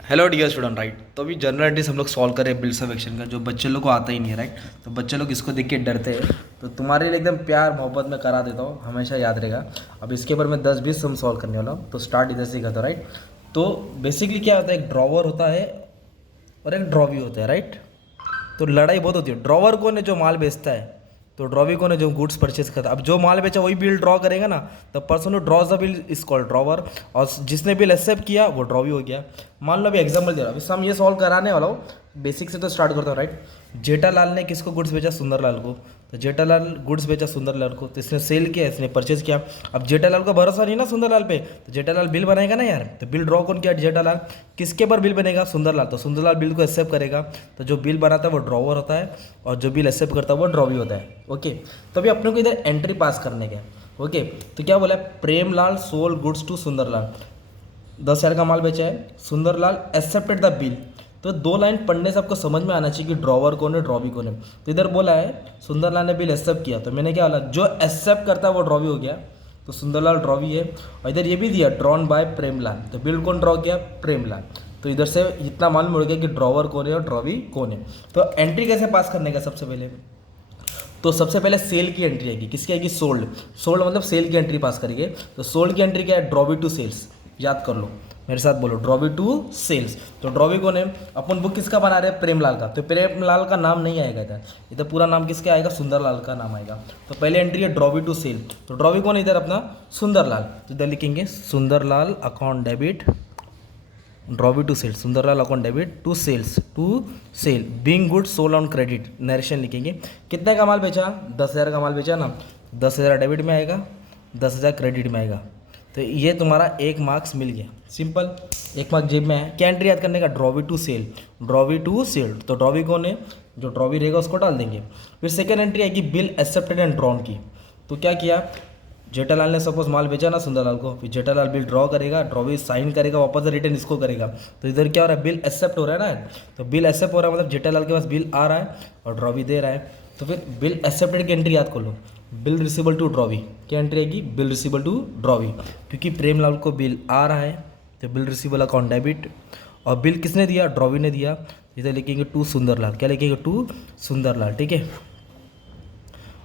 Hello dear student right. तो अभी general entries हम लोग सॉल्व करें बिल्स ऑफ एक्शन का, जो बच्चे लोग को आता ही नहीं है राइट। तो बच्चे लोग इसको देख के डरते हैं, तो तुम्हारे लिए एकदम प्यार मोहब्बत में करा देता हूँ, हमेशा याद रहेगा। अब इसके ऊपर मैं 10-20 सम सॉल्व करने वाला हूँ। तो स्टार्ट इधर से ही करता हूँ राइट। तो बेसिकली क्या होता है, एक ड्रॉवर होता है और एक ड्रॉवी होता है राइट। तो लड़ाई बहुत होती है। ड्रॉवर कौन है? जो माल बेचता है। तो ड्रॉवी कौन है? जो गुड्स परचेज करता है। अब जो माल बेचा वही बिल ड्रॉ करेगा ना, the person who draws the bill is called drawer, और जिसने बिल एक्सेप्ट किया वो ड्रॉवी हो गया। मान लो अभी एग्जाम्पल दे रहा हूँ, अभी हम ये सॉल्व कराने वाला हूँ। बेसिक से तो स्टार्ट करता हूँ राइट। जेठालाल ने किसको गुड्स बेचा? सुंदरलाल को। तो जेठालाल गुड्स बेचा सुंदरलाल को, तो इसने सेल किया, इसने परचेज किया। अब जेठालाल का भरोसा नहीं ना सुंदरलाल पे, तो जेठालाल बिल बनाएगा ना यार। तो बिल ड्रॉ कौन किया? जेठालाल। किसके पर बिल बनेगा? सुंदरलाल। तो सुंदरलाल बिल को एक्सेप्ट करेगा। तो जो बिल बनाता है वो ड्रॉवर होता है, और जो बिल एक्सेप्ट करता है वो ड्रॉवी होता है। ओके, तो अभी अपने को इधर एंट्री पास करने का। ओके, तो क्या बोला है? Premlal sold goods to Sundarlal. 10,000 का माल बेचा है, सुंदरलाल एक्सेप्टेड द बिल। तो दो लाइन पढ़ने से आपको समझ में आना चाहिए कि ड्रॉवर कौन है, ड्रॉवी कौन है। तो इधर बोला है सुंदरलाल ने बिल एक्सेप्ट किया, तो मैंने क्या बोला? जो एक्सेप्ट करता है वो ड्रॉवी हो गया, तो सुंदरलाल ड्रॉवी है। और इधर ये भी दिया ड्रॉन बाय प्रेमलाल, तो बिल कौन ड्रॉ किया? प्रेमलाल। तो इधर से इतना मालूम हो गया कि ड्रॉवर कौन है और ड्रॉवी कौन है। तो एंट्री कैसे पास करने का? सबसे पहले तो सबसे पहले सेल की एंट्री आएगी। किसकी आएगी? सोल्ड। सोल्ड मतलब सेल की एंट्री पास करेंगे। तो सोल्ड की एंट्री क्या है? Drawee to sales. याद कर लो, मेरे साथ बोलो, ड्रॉवी टू सेल्स। तो ड्रॉवी कौन है? अपन बुक किसका बना रहे हैं? प्रेमलाल का। तो प्रेमलाल का नाम नहीं आएगा इधर, इधर पूरा नाम किसका आएगा? सुंदरलाल का नाम आएगा। तो पहले एंट्री है ड्रॉवी टू सेल। तो ड्रॉवी कौन है इधर? अपना सुंदरलाल। तो इधर लिखेंगे Sundarlal account debit, drawee to sale, Sundarlal account debit to sales, to sale being good sold on credit. Narration लिखेंगे। कितने का माल बेचा? 10,000 का माल बेचा ना। 10,000 डेबिट में आएगा, 10,000 क्रेडिट में आएगा। तो ये तुम्हारा 1 मार्क्स मिल गया। सिंपल, 1 मार्क जेब में है। क्या एंट्री याद करने का? Drawee to sale, drawee to sale. तो ड्रॉवी कौन है? जो ड्रॉवी रहेगा उसको डाल देंगे। फिर सेकेंड एंट्री आएगी बिल एक्सेप्टेड एंड ड्रॉन की। तो क्या किया? जेठालाल ने सपोज माल बेचा ना सुंदरलाल को, फिर जेठालाल बिल ड्रॉ करेगा, ड्रॉवी साइन करेगा, वापस रिटर्न इसको करेगा। तो इधर क्या हो रहा है? बिल एक्सेप्ट हो रहा है ना। तो बिल एक्सेप्ट हो रहा है मतलब जेठालाल के पास बिल आ रहा है और ड्रॉवी दे रहा है। तो फिर बिल एक्सेप्टेड की एंट्री याद कर लो, बिल रिसीबल टू ड्रॉवी। क्या एंट्री आएगी? बिल रिसीबल टू ड्रॉवी, क्योंकि प्रेमलाल को बिल आ रहा है तो बिल रिसीबल अकाउंट डेबिट। और बिल किसने दिया? ड्रॉवी ने दिया। इधर लिखेंगे टू सुंदरलाल। क्या लिखेंगे? टू सुंदरलाल। ठीक है।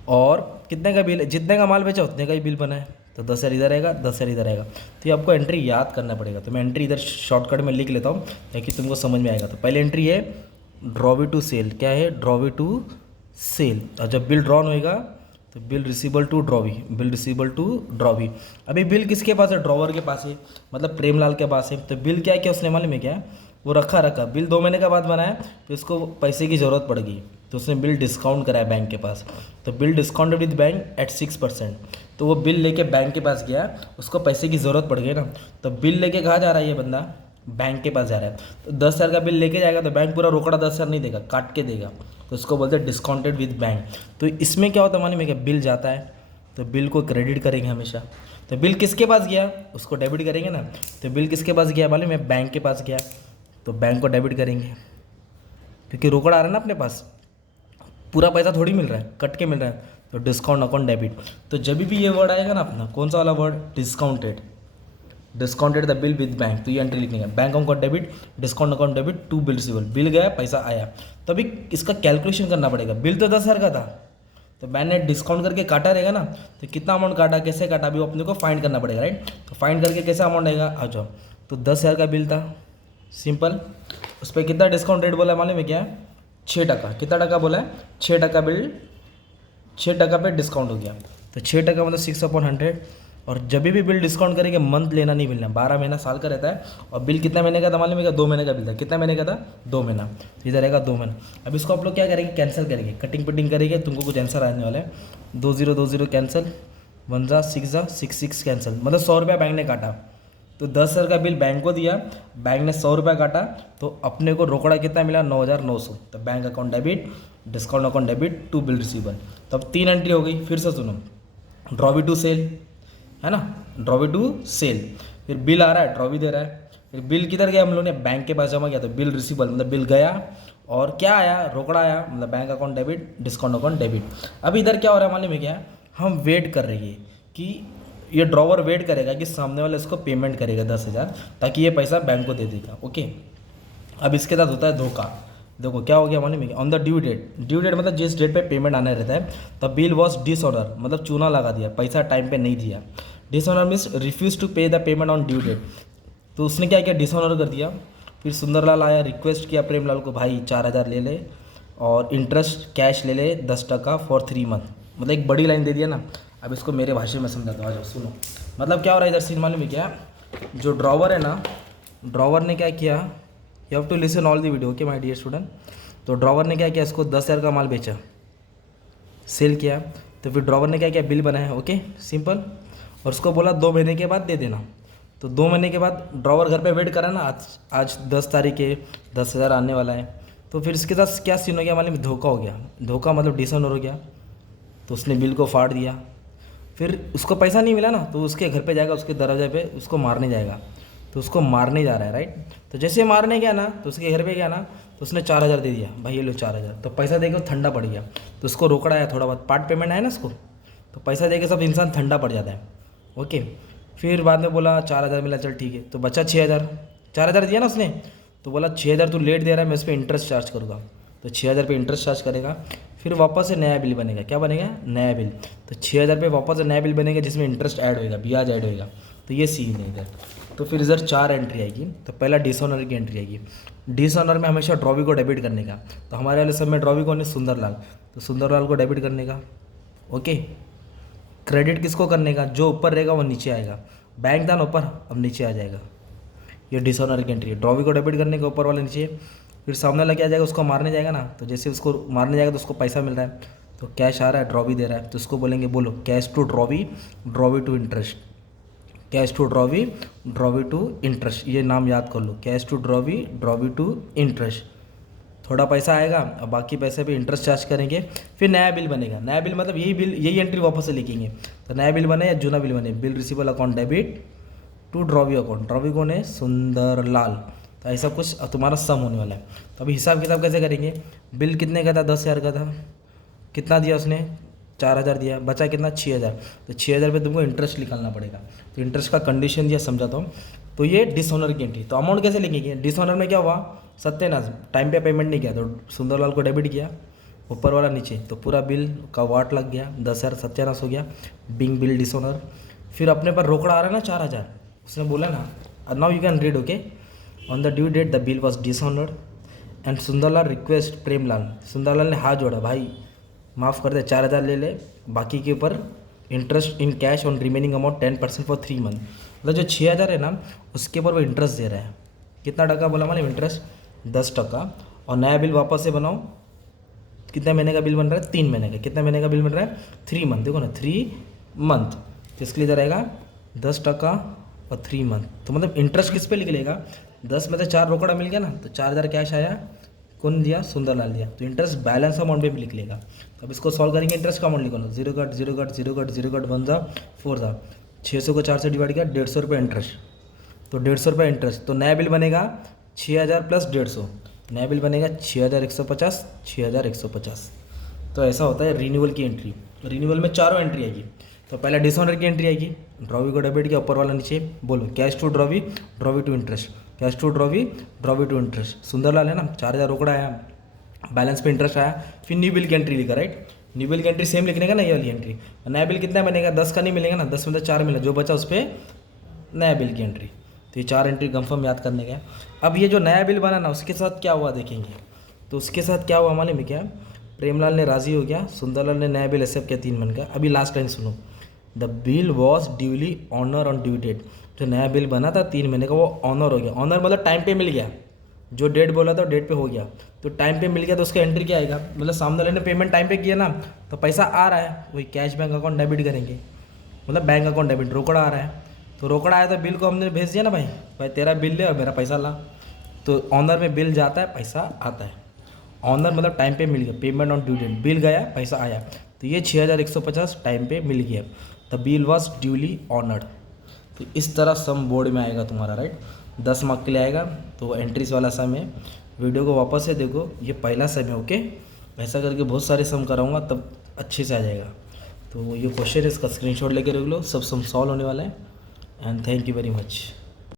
और कितने का बिल? जितने का माल बेचा उतने का ही बिल बना है। तो 10,000 इधर आएगा, 10,000 इधर आएगा। तो ये आपको एंट्री याद करना पड़ेगा। तो मैं एंट्री इधर शॉर्टकट में लिख लेता हूँ ताकि तुमको समझ में आएगा। तो पहले एंट्री है ड्रॉवी टू सेल। क्या है? Drawee to sale. और जब बिल ड्रॉन होएगा तो bill receivable to drawee, bill receivable to drawee. अभी बिल किसके पास है? ड्रॉवर के पास है, मतलब प्रेमलाल के पास है। तो बिल क्या किया उसने मालूम है क्या? वो रखा बिल 2 महीने के बाद बनाया, तो इसको पैसे की ज़रूरत पड़ गई, तो उसने बिल डिस्काउंट कराया बैंक के पास। तो bill discounted with bank at 6%। तो वो बिल लेके बैंक के पास गया, उसको पैसे की ज़रूरत पड़ गई ना। तो बिल लेके कहाँ जा रहा है ये बंदा? बैंक के पास जा रहा है। तो 10,000 का बिल लेके जाएगा तो बैंक पूरा रोकड़ा 10,000 नहीं देगा, काट के देगा। तो उसको बोलते हैं डिस्काउंटेड विद बैंक। तो इसमें क्या होता है मालूम है क्या? बिल जाता है तो बिल को क्रेडिट करेंगे हमेशा। तो बिल किसके पास गया? उसको डेबिट करेंगे ना। तो बिल किसके पास गया मालूम है? बैंक के पास गया, तो बैंक को डेबिट करेंगे, क्योंकि रोकड़ा आ रहा है ना अपने पास, पूरा पैसा थोड़ी मिल रहा है, कट के मिल रहा है। तो डिस्काउंट अकाउंट डेबिट। तो जब भी ये वर्ड आएगा ना अपना, कौन सा वाला word? Discounted, discounted the bill with bank. तो ये एंट्री लिखेंगे, bank account debit, discount account debit to bill receivable. Bill गया, पैसा आया। तो अभी इसका कैलकुलेशन करना पड़ेगा। बिल तो 10,000 का था, तो बैंक ने डिस्काउंट करके काटा रहेगा ना। तो कितना अमाउंट काटा, कैसे काटा, अभी अपने को फाइंड करना पड़ेगा राइट। तो फाइंड करके कैसा अमाउंट आएगा? आ जाओ। तो 10,000 का बिल था, सिंपल। उस पर कितना डिस्काउंट रेट बोला है मालूम है क्या? 6%। कितना टका बोला है? 6% बिल, 6% पे डिस्काउंट हो गया। तो 6% मतलब 6/100। और जब भी बिल डिस्काउंट करेंगे मंथ लेना नहीं मिलना, 12 महीना साल का रहता है। और बिल कितना महीने का था मालूम है क्या? 2 महीने का बिल था। कितना महीने का था? 2 महीना। तो इधर रहेगा 2 महीना। अब इसको आप लोग क्या करेंगे? कैंसिल करेंगे, कटिंग पिटिंग करेंगे, तुमको कुछ आंसर आने वाला है। 2020 कैंसिल, 1 जा 6 कैंसिल, मतलब 100 रुपया बैंक ने काटा। तो 10,000 का बिल बैंक को दिया, बैंक ने 100 रुपया काटा, तो अपने को रोकड़ा कितना मिला? 9,900। तो bank account debit, discount account debit to bill receivable. तब 3 एंट्री हो गई। फिर से सुनो, ड्रॉवी टू सेल है ना, ड्रॉवी टू सेल। फिर बिल आ रहा है, ड्रॉवी दे रहा है। फिर बिल किधर गया? हम लोग ने बैंक के पास जमा किया, तो बिल रिसीबल मतलब बिल गया, और क्या आया? रोकड़ा आया, मतलब bank account debit, discount account debit. अब इधर क्या हो रहा है मालूम है क्या? हम वेट कर रही है कि ये ड्रॉवर वेट करेगा कि सामने वाला इसको पेमेंट करेगा 10,000, ताकि ये पैसा बैंक को दे देगा। ओके, अब इसके साथ होता है धोखा। देखो क्या हो गया मालूम है, ऑन द ड्यू डेट मतलब जिस डेट पे पेमेंट आना रहता है, द बिल वॉज डिसऑर्डर मतलब चूना लगा दिया, पैसा टाइम पे नहीं दिया। Dishonour means refuse to pay the payment on due date. तो उसने क्या किया, डिसऑनर कर दिया। फिर सुंदरलाल आया, रिक्वेस्ट किया प्रेमलाल को, भाई 4,000 ले ले और इंटरेस्ट कैश ले ले 10% फॉर 3 मंथ। मतलब एक बड़ी लाइन दे दिया ना। अब इसको मेरे भाषा में समझाता हूँ, आ जाओ सुनो। मतलब क्या हो रहा है इधर सीन मालूम है क्या, जो ड्रॉवर है ना, ड्रॉवर ने क्या किया, you have to listen all the video okay my dear student. तो ड्रॉवर ने क्या किया, इसको 10,000 का माल बेचा, सेल किया। तो फिर ड्रॉवर ने क्या किया, बिल बनाया, ओके सिंपल। और उसको बोला 2 महीने के बाद दे देना। तो 2 महीने के बाद ड्रॉवर घर पे वेट करा ना, आज 10 तारीख है, 10,000 आने वाला है। तो फिर इसके साथ क्या सीन हो गया मालूम, धोखा हो गया। धोखा मतलब डिसऑनर हो गया। तो उसने बिल को फाड़ दिया। फिर उसको पैसा नहीं मिला ना, तो उसके घर पे जाएगा, उसके दरवाजे पे उसको मारने जाएगा। तो उसको मारने जा रहा है राइट। तो जैसे मारने गया ना, तो उसके घर पे गया ना, तो उसने 4,000 दे दिया, भाई ये लो 4,000। तो पैसा दे के ठंडा पड़ गया। तो उसको रोकड़ा आया, थोड़ा बहुत पार्ट पेमेंट आया ना उसको, तो पैसा दे के सब इंसान ठंडा पड़ जाता है ओके। फिर बाद में बोला 4,000 मिला, चल ठीक है। तो बचा 6,000, 4,000 दिया ना उसने। तो बोला 6,000 तू लेट दे रहा है, मैं इस पर इंटरेस्ट चार्ज करूँगा। तो 6,000 पे इंटरेस्ट चार्ज करेगा। फिर वापस से नया बिल बनेगा, क्या बनेगा, नया बिल। तो 6,000 पे वापस से नया बिल बनेगा, जिसमें इंटरेस्ट ऐड होएगा, ब्याज ऐड होएगा। तो ये सीन है इधर। तो फिर इधर 4 एंट्री आएगी। तो पहला डिसऑनर की एंट्री आएगी। डिसऑनर में हमेशा ड्रॉवी को डेबिट करने का। तो हमारे वाले सब में ड्रॉवी कौन है, सुंदरलाल। तो सुंदरलाल को डेबिट करने का ओके। क्रेडिट किसको करने का, जो ऊपर रहेगा वो नीचे आएगा। बैंक था ना ऊपर, अब नीचे आ जाएगा। ये डिसऑनर की एंट्री है। ड्रॉवी को डेबिट करने का, ऊपर वाले नीचे। फिर सामने वाला क्या जाएगा, उसको मारने जाएगा ना। तो जैसे उसको मारने जाएगा तो उसको पैसा मिल रहा है, तो कैश आ रहा है, ड्रॉवी दे रहा है। तो उसको बोलेंगे, बोलो cash to drawee, drawee to interest. Cash to drawee, drawee to interest, ये नाम याद कर लो, cash to drawee, drawee to interest. थोड़ा पैसा आएगा, अब बाकी पैसे पे इंटरेस्ट चार्ज करेंगे। फिर नया बिल बनेगा। नया बिल मतलब यही बिल, यही एंट्री वापस से लिखेंगे। तो नया बिल बने या जूना बिल बने, bill receivable account debit to drawee account. Drawee कौन है, सुंदरलाल। तो ऐसा कुछ तुम्हारा सम होने वाला है। तो अभी हिसाब किताब कैसे करेंगे, बिल कितने का था, 10,000 का था, कितना दिया उसने, 4,000 दिया, बचा कितना, 6,000। तो 6,000 पे तुमको इंटरेस्ट निकालना पड़ेगा। तो इंटरेस्ट का कंडीशन दिया, समझाता हूँ। तो ये डिसऑनर की एंट्री। तो अमाउंट कैसे लिखेंगे, डिसऑनर में क्या हुआ, सत्यानाश, टाइम पे पेमेंट नहीं किया, तो सुंदरलाल को डेबिट किया, ऊपर वाला नीचे, तो पूरा बिल का वाट लग गया, 10,000 सत्यानाश हो गया, बिंग बिल डिसऑनर। फिर अपने पर रोकड़ा आ रहा है ना 4,000, उसने बोला ना, now you can read okay. On the due date the bill was dishonoured and Sundarlal request Premlal. Sundarlal ने हाथ जोड़ा, भाई माफ़ कर दे, 4,000 ले ले, बाकी के ऊपर interest in cash on remaining amount 10% for 3 month. मतलब जो 6,000 है ना, उसके ऊपर वो इंटरेस्ट दे रहा है। कितना टका बोला मालूम, इंटरेस्ट 10%। और नया बिल वापस से बनाओ, कितने महीने का बिल बन रहा है, 3 महीने का। कितने महीने का बिल बन रहा है, 3 मंथ। देखो ना 3 मंथ, तो इसके लिए इधर रहेगा 10% और 3 मंथ। तो मतलब इंटरेस्ट किस पे लिख लेगा, 10 में से 4 रोकड़ा मिल गया ना, तो 4,000 कैश आया, कौन दिया, सुंदरलाल दिया। तो इंटरेस्ट बैलेंस अमाउंट पे भी लिख लेगा। तो अब इसको सॉल्व करेंगे, इंटरेस्ट का अमाउंट लिखो लो, 0 कट 0 कट 0 कट 0 कट 1 था 4 था, 600 को 4 से डिवाइड किया, 150 रुपये इंटरेस्ट। तो 150 रुपये इंटरेस्ट। तो नया बिल बनेगा 6,000 प्लस 150, नया बिल बनेगा 6,150, 6,150। तो ऐसा होता है रीन्यूअल की एंट्री। तो रीन्यूअल में चारों एंट्री आएगी। तो पहला डिसऑनर की एंट्री आएगी, ड्रॉवी को डेबिट किया, ऊपर वाला नीचे, बोलो cash to drawee, drawee to interest, cash to drawee, drawee to interest. Sundarlal है ना, 4,000 रोकड़ा आया, बैलेंस पे इंटरेस्ट आया। फिर न्यू बिल की एंट्री लिखा, राइट, न्यू बिल की एंट्री सेम लिखने का ना, ये वाली एंट्री। नया बिल कितना बनेगा, 10 का नहीं मिलेगा ना, 10 में से 4 मिला, जो बचा उस पर नया बिल की एंट्री। तो ये 4 एंट्री कंफर्म याद करने का। अब ये जो नया बिल बना ना, उसके साथ क्या हुआ देखेंगे। तो उसके साथ क्या हुआ मालूम है क्या, प्रेमलाल ने राज़ी हो गया, सुंदरलाल ने नया बिल एक्सेप्ट किया 3 मंथ का। अभी लास्ट लाइन सुनो, the bill was duly honour on due date. जो नया बिल बना था 3 महीने का, वो ऑनर हो गया। ऑनर मतलब टाइम पे मिल गया, जो डेट बोला था डेट पे हो गया। तो टाइम पे मिल गया, तो उसका एंट्री क्या आएगा, मतलब सामने वाले ने पेमेंट टाइम पे किया ना, तो पैसा आ रहा है, वही कैश बैंक अकाउंट डेबिट करेंगे, मतलब बैंक अकाउंट डेबिट। रोकड़ा आ रहा है, तो रोकड़ा आया तो बिल को हमने भेज दिया ना, भाई तेरा बिल ले और मेरा पैसा ला। तो ऑनर में बिल जाता है, पैसा आता है। ऑनर मतलब टाइम पे मिल गया, payment on due date, bill गया पैसा आया। तो ये 6,150 टाइम पे मिल गया, the bill was duly honoured. तो इस तरह सम बोर्ड में आएगा तुम्हारा, राइट, 10 मार्क के लिए आएगा। तो एंट्रीज वाला सम है, वीडियो को वापस से देखो, ये पहला सम है ओके। ऐसा करके बहुत सारे सम कराऊंगा, तब अच्छे से आ जाएगा। तो ये क्वेश्चन है, इसका स्क्रीनशॉट लेके रख लो, सब सम सॉल्व होने वाला है। And thank you very much.